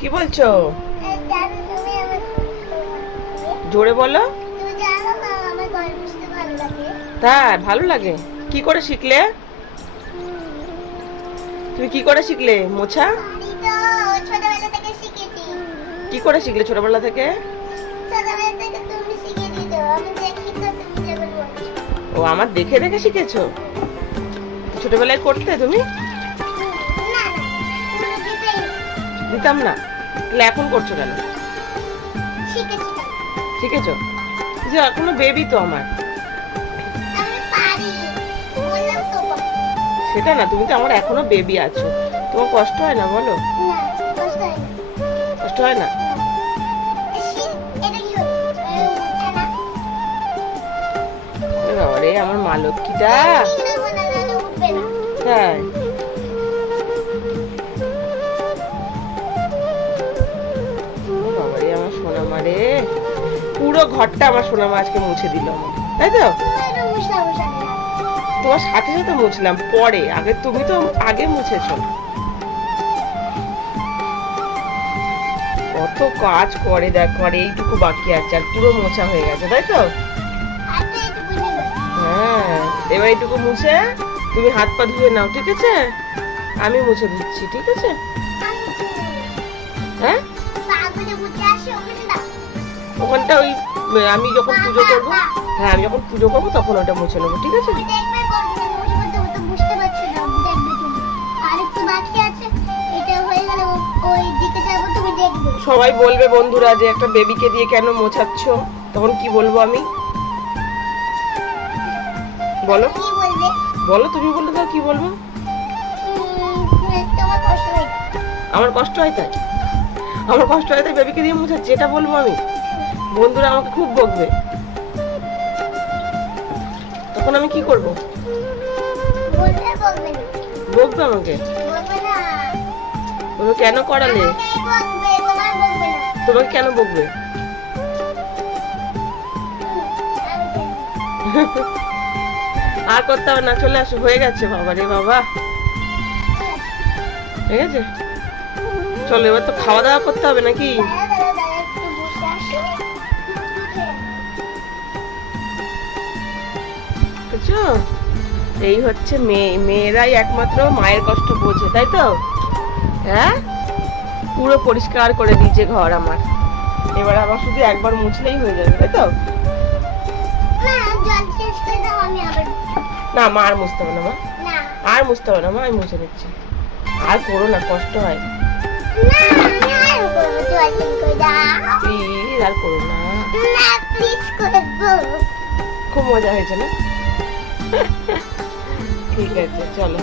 কি বলছো? জোরে বলো। তাই ভালো লাগে? কি করে শিখলে? তুমি কি করে শিখলে মোছা? কি করে শিখলে ছোটবেলা থেকে? ও আমার দেখে দেখে শিখেছো? ছোটবেলায় করতে তুমি? দিতাম না, তাহলে এখন করছো কেন? শিখেছো? যে এখনো বেবি তো আমার। সেটা না, তুমি তো আমার এখনো বেবি আছো, তোমার কষ্ট হয় না বলো? কষ্ট হয় না? বাবা রে, আমার মা লক্ষ্মীটা। তাই? বাবা রে, আমার সোনামা রে, পুরো ঘরটা আমার সোনামা আজকে মুছে দিল আমার, তাই তো? তোমার সাথে সাথে মুছলাম পরে, আগে তুমি তো আগে মুছেছো। কত কাজ করে দেখো, আর এইটুকু বাকি আছে, আর পুরো মোছা হয়ে গেছে, তাই তো? হ্যাঁ, এবার এইটুকু মুছে তুমি হাত পা ধুয়ে নাও, ঠিক আছে? আমি মুছে দিচ্ছি, ঠিক আছে? হ্যাঁ, ওখানটা ওই আমি যখন পুজো করবো, হ্যাঁ আমি যখন পুজো করবো তখন ওটা মুছে নেবো, ঠিক আছে? সবাই বলবে বন্ধুরা যে একটা বেবিকে দিয়ে কেন মোছাচ্ছ, তখন কি বলবো আমি? বলো বলো, তুমি বললে তো কি বলবো? আমার কষ্ট হয় তাই? আমার কষ্ট হয় তাই বেবিকে দিয়ে মোছাচ্ছি, এটা বলবো আমি? বন্ধুরা আমাকে খুব বকবে, তখন আমি কি করবো? বকবে আমাকে, তুমি কেন করালে? তোমাকে কেন বকবে? আর করতে হবে না, চলে আসো, হয়ে গেছে। বাবা রে বাবা, ঠিক আছে, চলো এবার তো খাওয়া দাওয়া করতে হবে নাকি? বুঝছো, এই হচ্ছে মেয়েরাই একমাত্র মায়ের কষ্ট বোঝে, তাই তো? হ্যাঁ, পুরো পরিষ্কার করে দিয়েছে ঘর আমার, এবার আমার শুধু একবার মুছলেই হয়ে যাবে, তাই তো? না মা, আর মুছতে হবে না মা, আর মুছতে হবে না মা, আমি মুছে নিচ্ছি। আর করো না, কষ্ট হয়। প্লিজ আর করো না। খুব মজা হয়েছে না? ঠিক আছে, চলো।